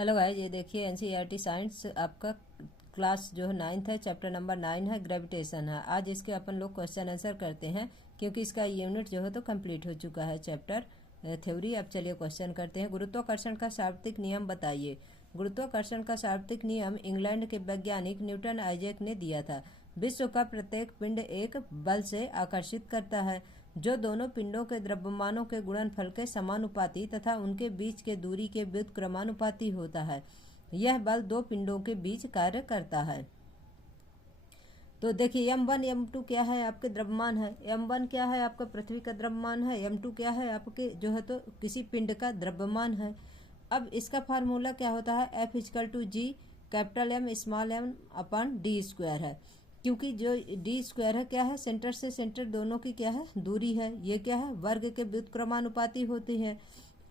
Hello guys, ये देखिए NCERT science आपका क्लास जो है 9th है, चैप्टर नंबर 9 है, ग्रेविटेशन है। आज इसके अपन लोग क्वेश्चन आंसर करते हैं क्योंकि इसका यूनिट जो है तो कंप्लीट हो चुका है चैप्टर थ्योरी। अब चलिए क्वेश्चन करते हैं। गुरुत्वाकर्षण का सार्वत्रिक नियम बताइए। गुरुत्वाकर्षण का सार्वत्रिक नियम इंग्लैंड के वैज्ञानिक न्यूटन आइजैक ने दिया था। विश्व का प्रत्येक पिंड एक बल से आकर्षित करता है जो दोनों पिंडों के द्रव्यमानों के गुणनफल के समानुपाती तथा उनके बीच के दूरी के व्युत्क्रमानुपाती होता है। यह बल दो पिंडों के बीच कार्य करता है। तो देखिए m1 m2 क्या है, आपके द्रव्यमान है। m1 क्या है, आपका पृथ्वी का द्रव्यमान है। m2 क्या है, आपके जो है तो किसी पिंड का द्रव्यमान है। अब इसका फार्मूला क्या होता है, F=G capital M small m upon D square है। क्योंकि जो डी स्क्वायर है क्या है, सेंटर से सेंटर दोनों की क्या है, दूरी है। ये क्या है, वर्ग के व्युत्क्रमानुपाती होती है।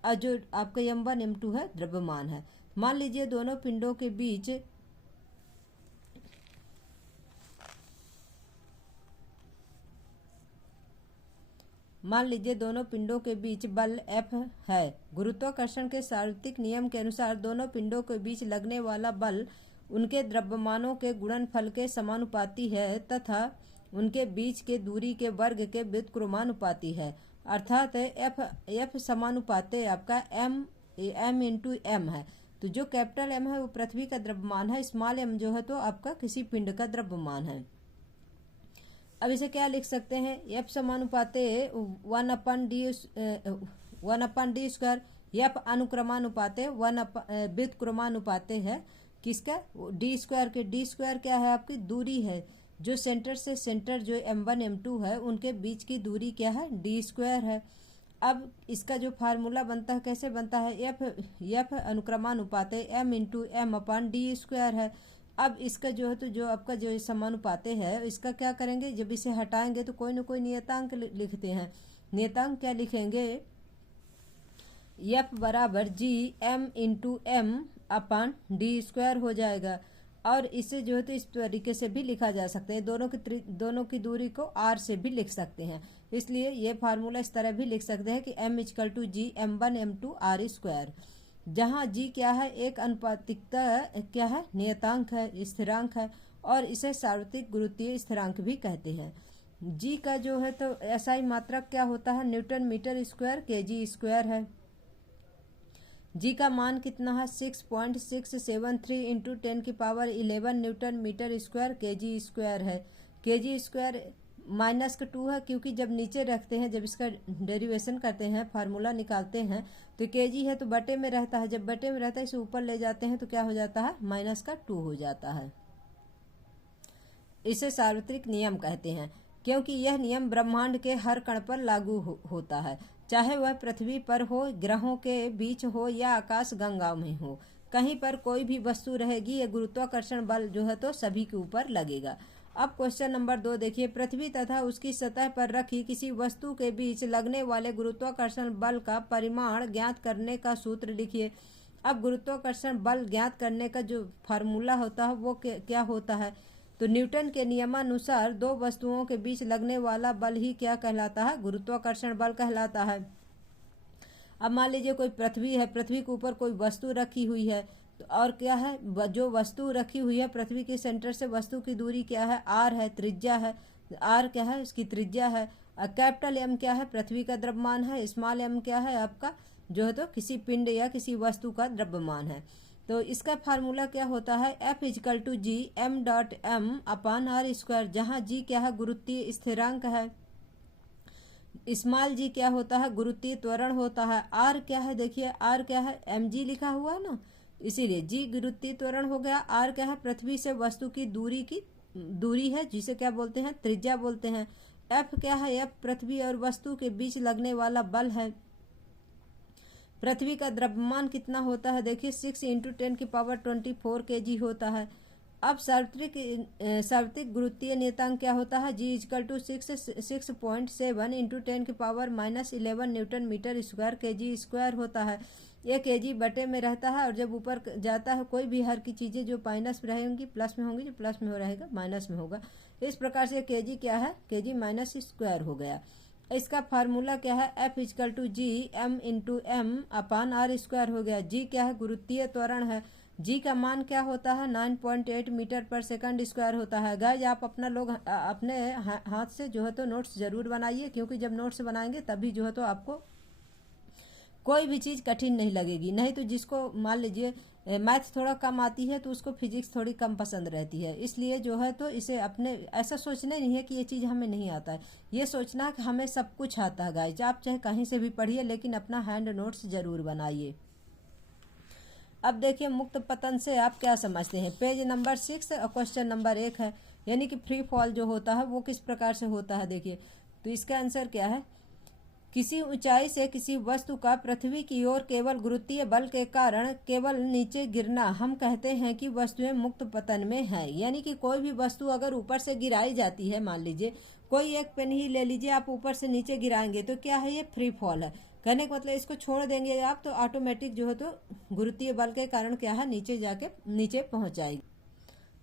और जो आपका m1 m2 है, द्रव्यमान है। मान लीजिए दोनों पिंडों के बीच बल F है। गुरुत्वाकर्षण के सार्वत्रिक नियम के अनुसार दोनों पिंडों के बीच लगने वाला बल उनके द्रव्यमानों के गुणनफल के समानुपाती है तथा उनके बीच के दूरी के वर्ग के व्युत्क्रमानुपाती है। अर्थात F समानुपाती आपका m इंटू m है। तो जो कैपिटल M है वो पृथ्वी का द्रव्यमान है, स्मॉल m जो है तो आपका किसी पिंड का द्रव्यमान है। अब इसे क्या लिख सकते हैं, F समानुपाते 1/d स्क्वायर। F अनुक्रमानुपाते व्युत्क्रमानुपाते है किसका, डी स्क्वायर के। डी स्क्वायर क्या है, आपकी दूरी है। जो सेंटर से सेंटर जो m1 m2 है उनके बीच की दूरी क्या है, डी स्क्वायर है। अब इसका जो फार्मूला बनता है कैसे बनता है, F अनुक्रमानुपाते m into m upon D square है। अब इसका जो है तो जो आपका जो समानुपाते है इसका क्या करेंगे, जब इसे हटाएंगे तो कोई ना कोई नियतांक लिखते हैं। नियतांक क्या लिखेंगे, F बराबर G m into m upon D square हो जाएगा। और इसे जो है तो इस तरीके से भी लिखा जा सकते हैं, दोनों की दूरी को r से भी लिख सकते हैं। इसलिए ये फार्मूला इस तरह भी लिख सकते हैं कि m=G m1 m2 r square, जहाँ g क्या है, एक अनुपातिकता क्या है, नियतांक है, स्थिरांक है। और इसे सार्वत्रिक गुरुत्वीय स्थिरांक भी कहते हैं। g का जो है तो SI मात्रक क्या होता है, newton metre square kg square है। g का मान कितना है, 6.673 into 10⁻11 newton metre square kg square है। kg स्क्वायर माइनस का 2 है क्योंकि जब नीचे रखते हैं, जब इसका डेरिवेशन करते हैं, फार्मूला निकालते हैं तो kg है तो बटे में रहता है। जब बटे में रहता है इसे ऊपर ले जाते हैं तो क्या हो जाता है, माइनस का 2 हो जाता है। इसे सार्वत्रिक नियम कहते हैं क्योंकि यह नियम ब्रह्मांड के हर कण पर लागू होता है, चाहे वह पृथ्वी पर हो, ग्रहों के बीच हो या आकाश गंगा में हो। कहीं पर कोई भी वस्तु रहेगी यह गुरुत्वाकर्षण बल जो है तो सभी के ऊपर लगेगा। अब क्वेश्चन नंबर 2 देखिए, पृथ्वी तथा उसकी सतह पर रखी किसी वस्तु के बीच लगने वाले गुरुत्वाकर्षण बल का परिमाण ज्ञात करने का सूत्र लिखिए। अब गुरुत्वाकर्षण बल ज्ञात करने का जो फार्मूला होता है वो क्या होता है, तो न्यूटन के नियमानुसार दो वस्तुओं के बीच लगने वाला बल ही क्या कहलाता है, गुरुत्वाकर्षण बल कहलाता है। अब मान लीजिए कोई पृथ्वी है, पृथ्वी के ऊपर कोई वस्तु रखी हुई है तो और क्या है, जो वस्तु रखी हुई है पृथ्वी के सेंटर से वस्तु की दूरी क्या है, r है, त्रिज्या है। r क्या है, इसकी त्रिज्या है। कैपिटल M क्या है, पृथ्वी का द्रव्यमान है। स्मॉल m क्या है, आपका जो है तो किसी पिंड या किसी वस्तु का द्रव्यमान है। तो इसका फार्मूला क्या होता है, F=G m.m upon r square, जहाँ g क्या है, गुरुत्वीय स्थिरांक है। स्मॉल g क्या होता है, गुरुत्वीय त्वरण होता है। r क्या है, देखिए r क्या है, mg लिखा हुआ है ना, इसीलिए g गुरुत्वीय त्वरण हो गया। r क्या है, पृथ्वी से वस्तु की दूरी है जिसे क्या बोलते हैं, त्रिज्या बोलते हैं। f क्या है, f पृथ्वी और वस्तु के बीच लगने वाला बल है। पृथ्वी का द्रव्यमान कितना होता है, देखिए 6 इंटू 10⁻24 kg होता है। अब सार्वत्रिक गुरुत्वीय नियतांक क्या होता है, G=6.7 into 10⁻11 newton metre square kg square होता है। ये kg बटे में रहता है और जब ऊपर जाता है कोई भी हर की चीज़ें जो माइनस में रहेंगी प्लस में होंगी, जो प्लस में हो रहेगा माइनस में होगा। इस प्रकार से kg क्या है, kg माइनस स्क्वायर हो गया। इसका फार्मूला क्या है, F=g m/m/r² हो गया। g क्या है, गुरुत्वीय त्वरण है। g का मान क्या होता है, 9.8 मीटर पर सेकंड स्क्वायर होता है। गाइज आप अपना लोग अपने हाथ से जो है तो नोट्स जरूर बनाइए, क्योंकि जब नोट्स बनाएंगे तभी जो है तो आपको कोई भी चीज़ कठिन नहीं लगेगी। नहीं तो जिसको मान लीजिए मैथ थोड़ा कम आती है तो उसको फिजिक्स थोड़ी कम पसंद रहती है। इसलिए जो है तो इसे अपने ऐसा सोचना नहीं है कि ये चीज़ हमें नहीं आता है, ये सोचना है कि हमें सब कुछ आता है। गाइज आप चाहे कहीं से भी पढ़िए, लेकिन अपना हैंड नोट्स जरूर बनाइए। अब देखिए मुक्त पतन से आप क्या समझते हैं। पेज नंबर 6 और क्वेश्चन नंबर 1 है, यानी कि फ्री फॉल जो होता है वो किस प्रकार से होता है। देखिए तो इसका आंसर क्या है, किसी ऊंचाई से किसी वस्तु का पृथ्वी की ओर केवल गुरुत्वीय बल के कारण केवल नीचे गिरना हम कहते हैं कि वस्तुएं मुक्त पतन में है। यानी कि कोई भी वस्तु अगर ऊपर से गिराई जाती है, मान लीजिए कोई एक पेन ही ले लीजिए, आप ऊपर से नीचे गिराएंगे तो क्या है, ये फ्री फॉल है। कहने का मतलब इसको छोड़ देंगे आप तो ऑटोमेटिक जो है तो गुरुत्वीय बल के कारण क्या है, नीचे जाके नीचे पहुंच जाएगी।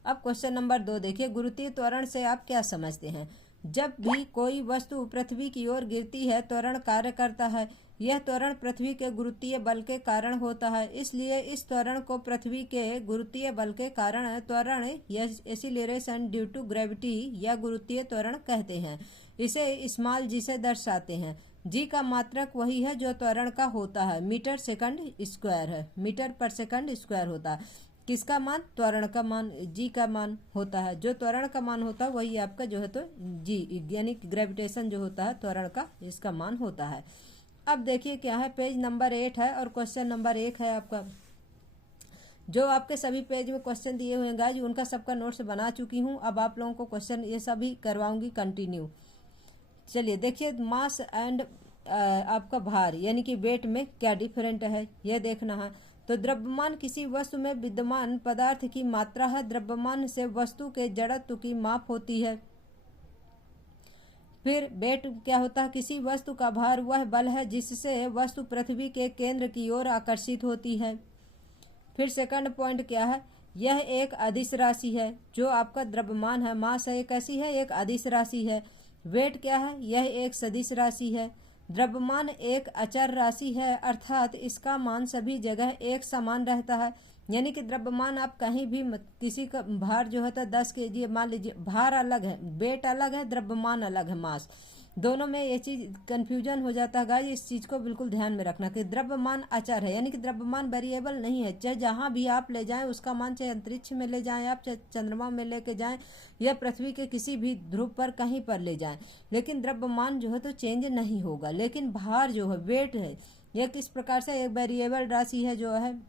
अब क्वेश्चन नंबर 2 देखिए, गुरुत्वीय त्वरण से आप क्या समझते हैं। जब भी कोई वस्तु पृथ्वी की ओर गिरती है त्वरण कार्य करता है। यह त्वरण पृथ्वी के गुरुत्वीय बल के कारण होता है, इसलिए इस त्वरण को पृथ्वी के गुरुत्वीय बल के कारण त्वरण एक्सीलरेशन ड्यू टू ग्रेविटी या गुरुत्वीय त्वरण कहते हैं। इसे स्मॉल जी से दर्शाते हैं। जी का मात्रक वही है जो त्वरण का होता है, मीटर सेकंड स्क्वायर है, मीटर पर सेकंड स्क्वायर होता है। किसका मान, त्वरण का मान, जी का मान होता है। जो त्वरण का मान होता है वही आपका जो है तो जी यानी ग्रेविटेशन जो होता है त्वरण का, इसका मान होता है। अब देखिए क्या है, पेज नंबर 8 है और क्वेश्चन नंबर 1 है आपका। जो आपके सभी पेज में क्वेश्चन दिए हुए हैं गाइज, उनका सबका नोट्स बना चुकी हूँ। अब आप लोगों को क्वेश्चन ये सभी करवाऊंगी कंटिन्यू। चलिए देखिए, मास एंड आपका भार यानी कि वेट में क्या डिफरेंट है यह देखना है। तो द्रव्यमान किसी वस्तु में विद्यमान पदार्थ की मात्रा है। द्रव्यमान से वस्तु के जड़त्व की माप होती है। फिर वेट क्या होता है, किसी वस्तु का भार वह बल है जिससे वस्तु पृथ्वी के केंद्र की ओर आकर्षित होती है। फिर सेकंड पॉइंट क्या है, यह एक अदिश राशि है। जो आपका द्रव्यमान है, मास है, एक ऐसी है, एक अदिश राशि है। वेट क्या है, यह एक सदिश राशि है। द्रव्यमान एक अचर राशि है, अर्थात इसका मान सभी जगह एक समान रहता है। यानी कि द्रव्यमान आप कहीं भी किसी का भार जो होता है 10 kg, मान लीजिए भार अलग है, वेट अलग है, द्रव्यमान अलग है, मास दोनों में ये चीज कंफ्यूजन हो जाता है गाइस। इस चीज को बिल्कुल ध्यान में रखना कि द्रव्यमान अचर है, यानी कि द्रव्यमान वेरिएबल नहीं है। चाहे जहां भी आप ले जाएं उसका मान, चाहे अंतरिक्ष में ले जाएं आप, चाहे चंद्रमा में लेके जाएं या पृथ्वी के किसी भी ध्रुव पर कहीं पर ले जाएं, लेकिन द्रव्यमान जो है तो चेंज नहीं होगा। लेकिन भार जो है, वेट है, यह किस प्रकार से एक वेरिएबल राशि है जो है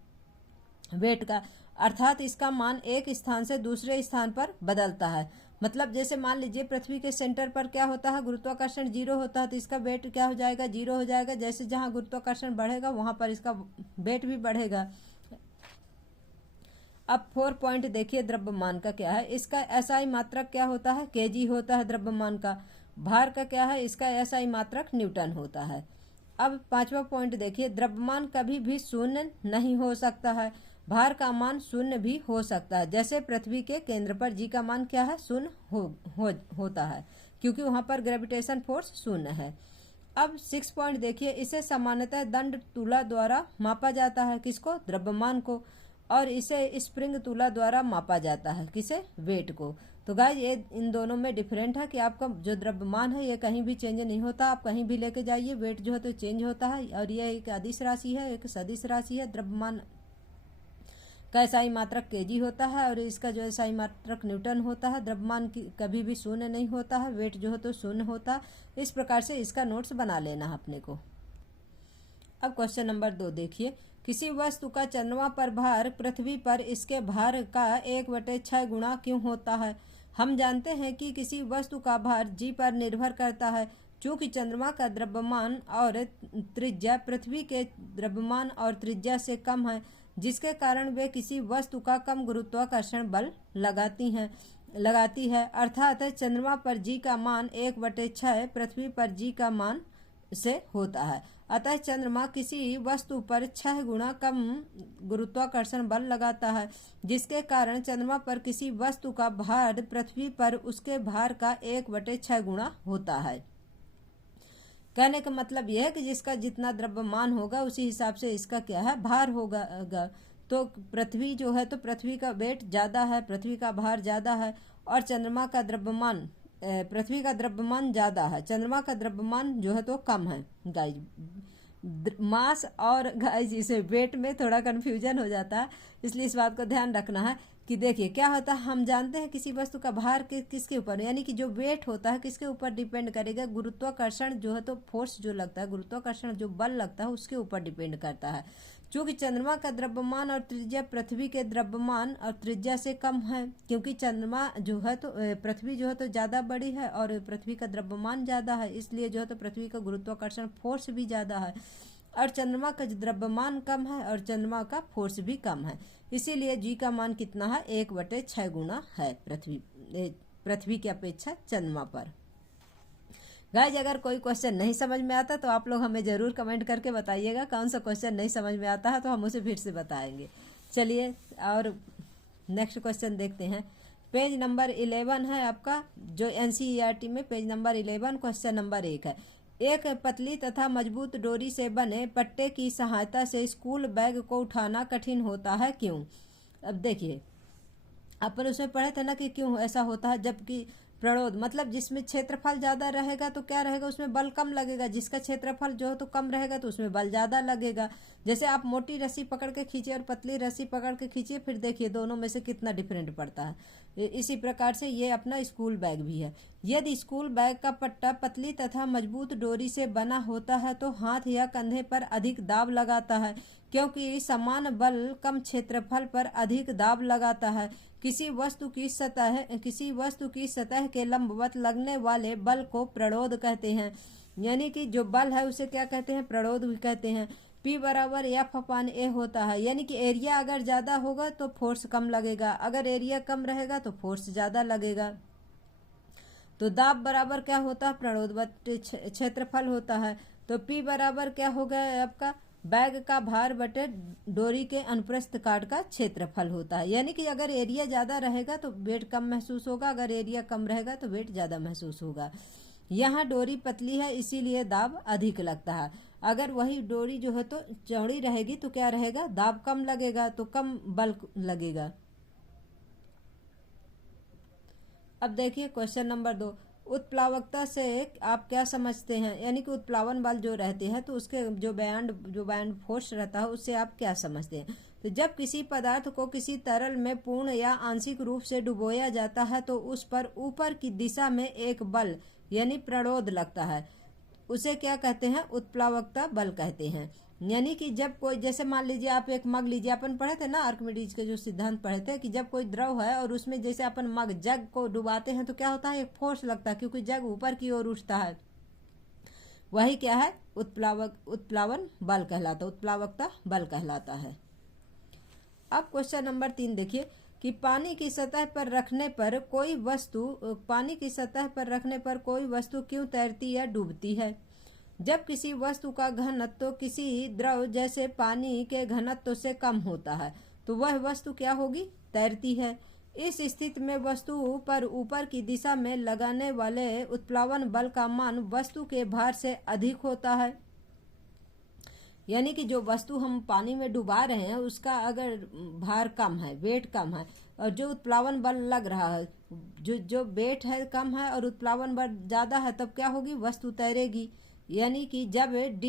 वेट का, अर्थात इसका मान एक स्थान से दूसरे स्थान पर बदलता है। मतलब जैसे मान लीजिए पृथ्वी के सेंटर पर क्या होता है, गुरुत्वाकर्षण 0 होता है, तो इसका वेट क्या हो जाएगा, 0 हो जाएगा। जैसे जहां गुरुत्वाकर्षण बढ़ेगा वहां पर इसका वेट भी बढ़ेगा। अब 4 पॉइंट देखिए, द्रव्यमान का क्या है, इसका एसआई मात्रक क्या होता है, केजी होता है द्रव्यमान का। भार का क्या है, इसका एसआई मात्रक न्यूटन होता है। अब 5वां पॉइंट देखिए, द्रव्यमान कभी भी शून्य नहीं हो सकता है। भार का मान शून्य भी हो सकता है। जैसे पृथ्वी के केंद्र पर जी का मान क्या है, शून्य होता है, क्योंकि वहां पर ग्रेविटेशन फोर्स शून्य है। अब 6 पॉइंट देखिए, इसे सामान्यतः दंड तुला द्वारा मापा जाता है, किसको, द्रव्यमान को, और इसे स्प्रिंग तुला द्वारा मापा जाता है, किसे, वेट को। तो गाइज ये इन दोनों में डिफरेंट है कि आपका जो द्रव्यमान है ये कहीं भी चेंज नहीं होता, आप कहीं भी लेके जाइए, वेट जो है तो चेंज होता है। और ये एक अदिश राशि है, एक सदिश राशि है। द्रव्यमान का एसआई मात्रक केजी होता है और इसका जो एसआई मात्रक न्यूटन होता है। द्रव्यमान कभी भी शून्य नहीं होता है, वेट जो है तो शून्य होता है। इस प्रकार से इसका नोट्स बना लेना है अपने को। अब क्वेश्चन नंबर 2 देखिए, किसी वस्तु का चंद्रमा पर भार पृथ्वी पर इसके भार का 1/6 गुणा क्यों होता है। हम जानते हैं कि किसी वस्तु का भार जी पर निर्भर करता है। चूंकि चंद्रमा का द्रव्यमान और त्रिज्या पृथ्वी के द्रव्यमान और त्रिज्या से कम है, जिसके कारण वे किसी वस्तु का कम गुरुत्वाकर्षण बल लगाती है। अर्थात चंद्रमा पर जी का मान 1/6 पृथ्वी पर जी का मान से होता है। अतः चंद्रमा किसी वस्तु पर 6 गुना कम गुरुत्वाकर्षण बल लगाता है, जिसके कारण चंद्रमा पर किसी वस्तु का भार पृथ्वी पर उसके भार का 1/6 गुना होता है। कहने का मतलब यह है कि जिसका जितना द्रव्यमान होगा उसी हिसाब से इसका क्या है, भार होगा। तो पृथ्वी जो है तो पृथ्वी का वेट ज़्यादा है, पृथ्वी का भार ज़्यादा है, और चंद्रमा का द्रव्यमान, पृथ्वी का द्रव्यमान ज़्यादा है, चंद्रमा का द्रव्यमान जो है तो कम है गाइज। मास और गाइज इसे वेट में थोड़ा कन्फ्यूजन हो जाता है, इसलिए इस बात को ध्यान रखना है कि देखिए क्या होता है, हम जानते हैं किसी वस्तु का भार किसके ऊपर, यानी कि जो वेट होता है किसके ऊपर डिपेंड करेगा, गुरुत्वाकर्षण जो है तो फोर्स जो लगता है, गुरुत्वाकर्षण जो बल लगता है उसके ऊपर डिपेंड करता है। चूंकि चंद्रमा का द्रव्यमान और त्रिज्या पृथ्वी के द्रव्यमान और त्रिज्या से कम है, क्योंकि चंद्रमा जो है तो पृथ्वी जो है तो ज़्यादा बड़ी है और पृथ्वी का द्रव्यमान ज़्यादा है, इसलिए जो है तो पृथ्वी का गुरुत्वाकर्षण फोर्स भी ज़्यादा है, और चंद्रमा का द्रव्यमान कम है और चंद्रमा का फोर्स भी कम है, इसीलिए जी का मान कितना है, 1/6 गुना है पृथ्वी की अपेक्षा चंद्रमा पर। गाइज अगर कोई क्वेश्चन नहीं समझ में आता तो आप लोग हमें ज़रूर कमेंट करके बताइएगा, कौन सा क्वेश्चन नहीं समझ में आता है तो हम उसे फिर से बताएंगे। चलिए और नेक्स्ट क्वेश्चन देखते हैं। पेज नंबर 11 है आपका, जो NCERT में पेज नंबर 11 क्वेश्चन नंबर 1 है। एक पतली तथा मजबूत डोरी से बने पट्टे की सहायता से स्कूल बैग को उठाना कठिन होता है, क्यों? अब देखिए अपन उसमें पढ़े थे ना कि क्यों ऐसा होता है, जबकि प्रणोद मतलब जिसमें क्षेत्रफल ज़्यादा रहेगा तो क्या रहेगा, उसमें बल कम लगेगा, जिसका क्षेत्रफल जो है तो कम रहेगा तो उसमें बल ज़्यादा लगेगा। जैसे आप मोटी रस्सी पकड़ के खींचे और पतली रस्सी पकड़ के खींचे, फिर देखिए दोनों में से कितना डिफरेंट पड़ता है। इसी प्रकार से ये अपना स्कूल बैग भी है। यदि स्कूल बैग का पट्टा पतली तथा मजबूत डोरी से बना होता है तो हाथ या कंधे पर अधिक दाब लगाता है, क्योंकि समान बल कम क्षेत्रफल पर अधिक दाब लगाता है। किसी वस्तु की सतह के लंबवत लगने वाले बल को प्रणोद कहते हैं, यानी कि जो बल है उसे क्या कहते हैं, प्रणोद भी कहते हैं। P बराबर F/A होता है, यानी कि एरिया अगर ज़्यादा होगा तो फोर्स कम लगेगा, अगर एरिया कम रहेगा तो फोर्स ज़्यादा लगेगा। तो दाब बराबर क्या होता है, प्रणोद बटे क्षेत्रफल होता है। तो P बराबर क्या हो गया आपका, बैग का भार बटे डोरी के अनुप्रस्थ काट का क्षेत्रफल होता है, यानी कि अगर एरिया ज़्यादा रहेगा तो वेट कम महसूस होगा, अगर एरिया कम रहेगा तो वेट ज़्यादा महसूस होगा। यहाँ डोरी पतली है इसीलिए दाब अधिक लगता है, अगर वही डोरी जो है तो चौड़ी रहेगी तो क्या रहेगा, दाब कम लगेगा, तो कम बल लगेगा। अब देखिए क्वेश्चन नंबर 2, उत्प्लावकता से आप क्या समझते हैं, यानी कि उत्प्लावन बल जो रहते हैं तो उसके जो बैंड फोर्स रहता है उससे आप क्या समझते हैं। तो जब किसी पदार्थ को किसी तरल में पूर्ण या आंशिक रूप से डुबोया जाता है तो उस पर ऊपर की दिशा में एक बल यानी प्रणोद लगता है, उसे क्या कहते हैं, उत्प्लावकता बल कहते हैं। यानी कि जब कोई, जैसे मान लीजिए आप एक मग लीजिए, अपन पढ़े थे ना आर्किमिडीज के जो सिद्धांत पढ़े थे कि जब कोई द्रव है और उसमें जैसे अपन मग जग को डुबाते हैं तो क्या होता है, एक फोर्स लगता है, क्योंकि जग ऊपर की ओर उठता है, वही क्या है, उत्प्लावन बल कहलाता है, उत्प्लावकता बल कहलाता है। अब क्वेश्चन नंबर 3 देखिए कि पानी की सतह पर रखने पर कोई वस्तु क्यों तैरती या डूबती है। जब किसी वस्तु का घनत्व किसी द्रव जैसे पानी के घनत्व से कम होता है तो वह वस्तु क्या होगी, तैरती है। इस स्थिति में वस्तु पर ऊपर की दिशा में लगाने वाले उत्प्लावन बल का मान वस्तु के भार से अधिक होता है, यानी कि जो वस्तु हम पानी में डुबा रहे हैं उसका अगर भार कम है, वेट कम है, और जो उत्प्लावन बल लग रहा है, जो वेट है कम है और उत्प्लावन बल ज़्यादा है, तब क्या होगी, वस्तु तैरेगी। यानी कि जब D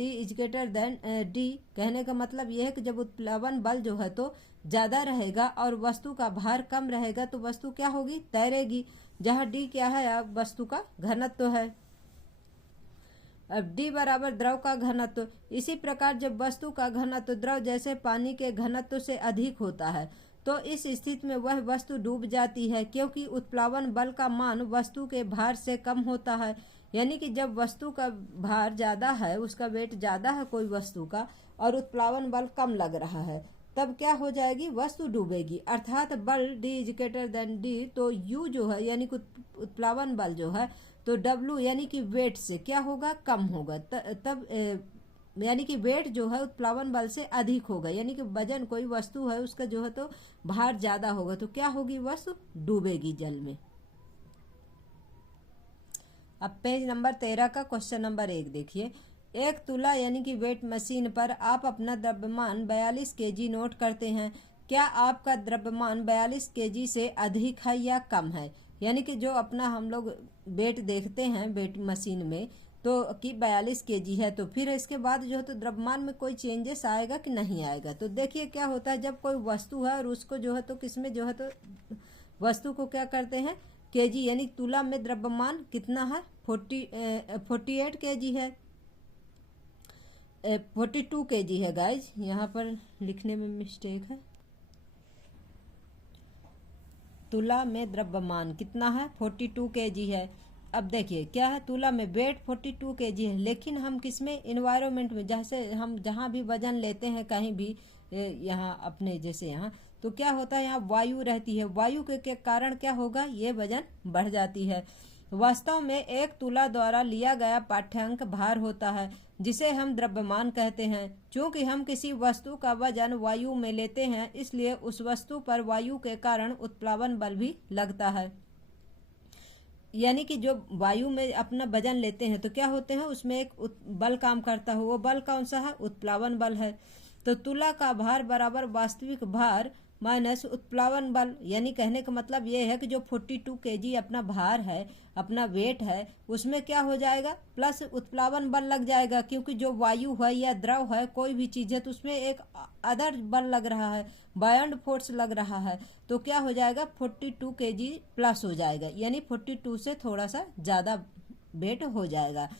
is greater than D, कहने का मतलब यह है कि जब उत्प्लावन बल जो है तो ज़्यादा रहेगा और वस्तु का भार कम रहेगा तो वस्तु क्या होगी, तैरेगी, जहाँ D क्या है, अब वस्तु का घनत्व है। अब D बराबर द्रव का घनत्व। इसी प्रकार जब वस्तु का घनत्व द्रव जैसे पानी के घनत्व से अधिक होता है तो इस स्थिति में वह वस्तु डूब जाती है, क्योंकि उत्प्लावन बल का मान वस्तु के भार से कम होता है। यानी कि जब वस्तु का भार ज़्यादा है, उसका वेट ज़्यादा है कोई वस्तु का, और उत्प्लावन बल कम लग रहा है, तब क्या हो जाएगी, वस्तु डूबेगी। अर्थात बल D is greater than D, तो U जो है यानी कि उत्प्लावन बल जो है तो W यानी कि वेट से क्या होगा, कम होगा, तब यानी कि वेट जो है उत्प्लावन बल से अधिक होगा, यानी कि वजन कोई वस्तु है उसका जो है तो भार ज़्यादा होगा तो क्या होगी, वस्तु डूबेगी जल में। अब पेज नंबर 13 का क्वेश्चन नंबर 1 देखिए। एक तुला यानी कि वेट मशीन पर आप अपना द्रव्यमान 42 केजी नोट करते हैं। क्या आपका द्रव्यमान 42 केजी से अधिक है या कम है? यानी कि जो अपना हम लोग वेट देखते हैं वेट मशीन में तो कि 42 केजी है, तो फिर इसके बाद जो है तो द्रव्यमान में कोई चेंजेस आएगा कि नहीं आएगा। तो देखिए क्या होता है, जब कोई वस्तु है और उसको जो है तो किसमें जो है तो वस्तु को क्या करते हैं, केजी यानी तुला में द्रव्यमान कितना है, 48 केजी है, 42 केजी है गाइज, यहाँ पर लिखने में मिस्टेक है। तुला में द्रव्यमान कितना है, 42 केजी है। अब देखिए क्या है, तुला में वेट 42 केजी है, लेकिन हम किसमें, इन्वायरमेंट में, जैसे हम जहाँ भी वजन लेते हैं कहीं भी, यहाँ अपने जैसे यहाँ, तो क्या होता है यहाँ वायु रहती है, वायु के कारण क्या होगा, ये वजन बढ़ जाती है। वास्तव में एक तुला द्वारा लिया गया पाठ्यांक भार होता है जिसे हम द्रव्यमान कहते हैं। चूंकि हम किसी वस्तु का वजन वायु में लेते हैं, इसलिए उस वस्तु पर वायु के कारण उत्प्लावन बल भी लगता है। यानी कि जो वायु में अपना वजन लेते हैं तो क्या होते हैं, उसमें एक बल काम करता है, वो बल कौन सा है, उत्प्लावन बल है। तो तुला का भार बराबर वास्तविक भार माइनस उत्प्लावन बल, यानी कहने का मतलब ये है कि जो 42 केजी अपना भार है, अपना वेट है, उसमें क्या हो जाएगा, प्लस उत्प्लावन बल लग जाएगा, क्योंकि जो वायु है या द्रव है, कोई भी चीज है, तो उसमें एक अदर बल लग रहा है, बायंड फोर्स लग रहा है। तो क्या हो जाएगा, 42 केजी प्लस हो जाएगा, यानी 42 से थोड़ा सा ज्यादा वेट हो जाएगा।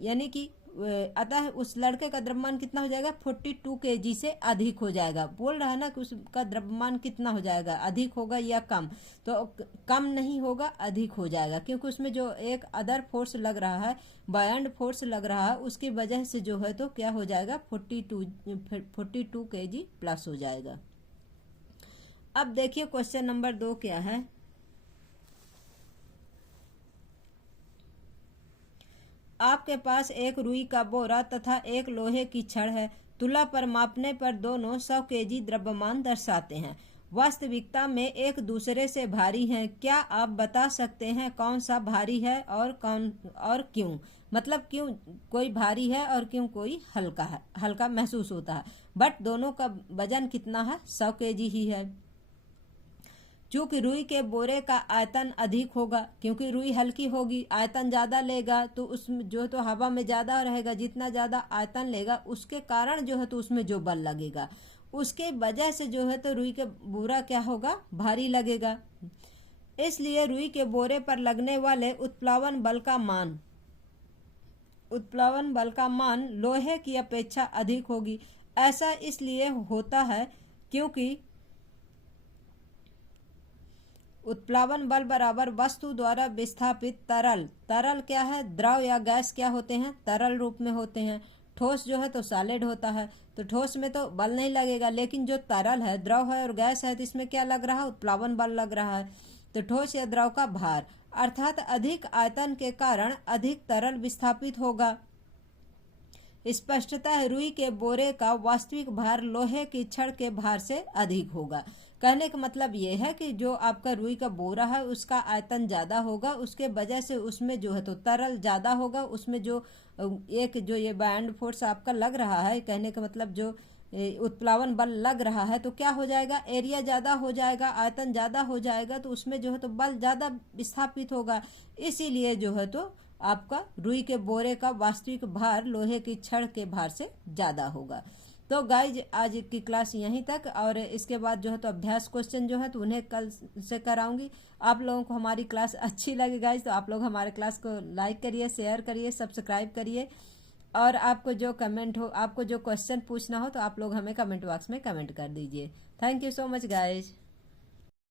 यानी कि अतः उस लड़के का द्रव्यमान कितना हो जाएगा, 42 केजी से अधिक हो जाएगा। बोल रहा है ना कि उसका द्रव्यमान कितना हो जाएगा, अधिक होगा या कम, तो कम नहीं होगा, अधिक हो जाएगा, क्योंकि उसमें जो एक अदर फोर्स लग रहा है, बायंड फोर्स लग रहा है, उसकी वजह से जो है तो क्या हो जाएगा, 42 केजी प्लस हो जाएगा। अब देखिए क्वेश्चन नंबर 2 क्या है। आपके पास एक रुई का बोरा तथा एक लोहे की छड़ है। तुला पर मापने पर दोनों 100 केजी द्रव्यमान दर्शाते हैं। वास्तविकता में एक दूसरे से भारी हैं। क्या आप बता सकते हैं कौन सा भारी है और क्यों? मतलब क्यों कोई भारी है और क्यों कोई हल्का है, हल्का महसूस होता है। बट दोनों का वजन कितना है, 100 केजी ही है। चूंकि रुई के बोरे का आयतन अधिक होगा, क्योंकि रुई हल्की होगी, आयतन ज्यादा लेगा, तो उसमें जो तो हवा में ज्यादा रहेगा, जितना ज्यादा आयतन लेगा उसके कारण जो है तो उसमें जो बल लगेगा, उसके वजह से जो है तो रुई के बोरा क्या होगा, भारी लगेगा। इसलिए रुई के बोरे पर लगने वाले उत्प्लावन बल का मान लोहे की अपेक्षा अधिक होगी। ऐसा इसलिए होता है क्योंकि उत्प्लावन बल बराबर वस्तु द्वारा विस्थापित तरल क्या है, द्रव या गैस क्या होते हैं, तरल रूप में होते हैं। ठोस जो है तो सॉलिड होता है, तो ठोस में तो बल नहीं लगेगा, लेकिन जो तरल है, द्रव है और गैस है, तो इसमें क्या लग रहा है, उत्प्लावन बल लग रहा है। तो ठोस या द्रव का भार अर्थात अधिक आयतन के कारण अधिक तरल विस्थापित होगा। स्पष्टतः रुई के बोरे का वास्तविक भार लोहे की छड़ के भार से अधिक होगा। कहने का मतलब ये है कि जो आपका रुई का बोरा है उसका आयतन ज्यादा होगा, उसके वजह से उसमें जो है तो तरल ज्यादा होगा, उसमें जो ये बैंड फोर्स आपका लग रहा है, कहने का मतलब जो उत्प्लावन बल लग रहा है, तो क्या हो जाएगा, एरिया ज्यादा हो जाएगा, आयतन ज्यादा हो जाएगा, तो उसमें जो है तो बल ज्यादा विस्थापित होगा। इसीलिए जो है तो आपका रुई के बोरे का वास्तविक भार लोहे की छड़ के भार से ज्यादा होगा। तो गाइज आज की क्लास यहीं तक, और इसके बाद जो है तो अभ्यास क्वेश्चन जो है तो उन्हें कल से कराऊंगी। आप लोगों को हमारी क्लास अच्छी लगे गाइज तो आप लोग हमारे क्लास को लाइक करिए, शेयर करिए, सब्सक्राइब करिए, और आपको जो कमेंट हो, आपको जो क्वेश्चन पूछना हो तो आप लोग हमें कमेंट बॉक्स में कमेंट कर दीजिए। Thank you so much guys.